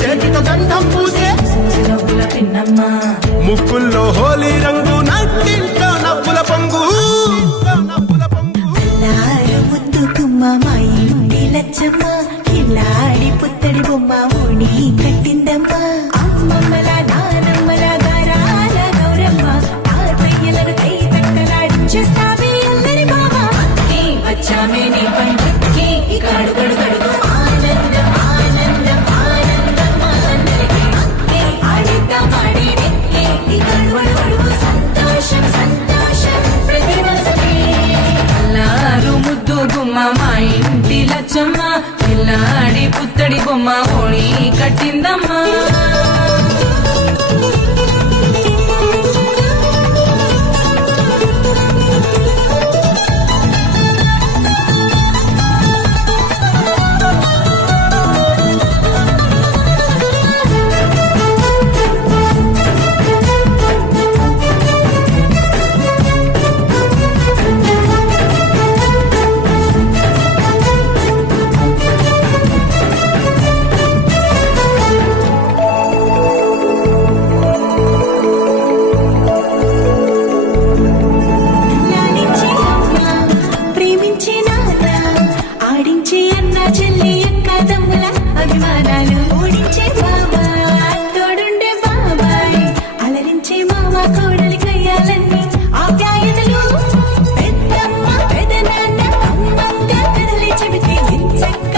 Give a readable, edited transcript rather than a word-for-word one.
చేతితో గంధం పూసే పిన్నమ్మ ముక్కుల్లో హోలీ రంగు నట్టింట్లో నవ్వుల పొంగు ముద్దు గుమ్మ మా ఇంటి లచ్చమ్మ కిల్లాడి పుత్తడి బొమ్మ ఓడి కట్టిందమ్మ అమ్మమ్మల నానమ్మల గారాల గౌరమ్మ తాతయ్యలను కై తక్కలాడించేస్తావే అందరి బావ వచ్చామే నీ పండుగకి గడు గడు గడుగు ఆనందం ఆనందం ఆనందం అందరికీ ఆడిద్దాం ఆడిడే గడు గడు గడుగు సంతోషం సంతోషం ప్రతి మనసుకి అల్లారు ముద్దు గుమ్మ మా ఇంటి లచ్చమ్మ పిల్లాడి పుత్తడి బొమ్మ ఓడి కట్టిందమ్మా అభిమానాలు ఓడించే బాబా తోడుండే బాబాయ్ అలరించే మామ కోడలి కయ్యాలన్నీ ఆప్యాయతలు పెద్దమ్మ పెదనాన్న అమ్మంగా కదలి చెబితే చక్క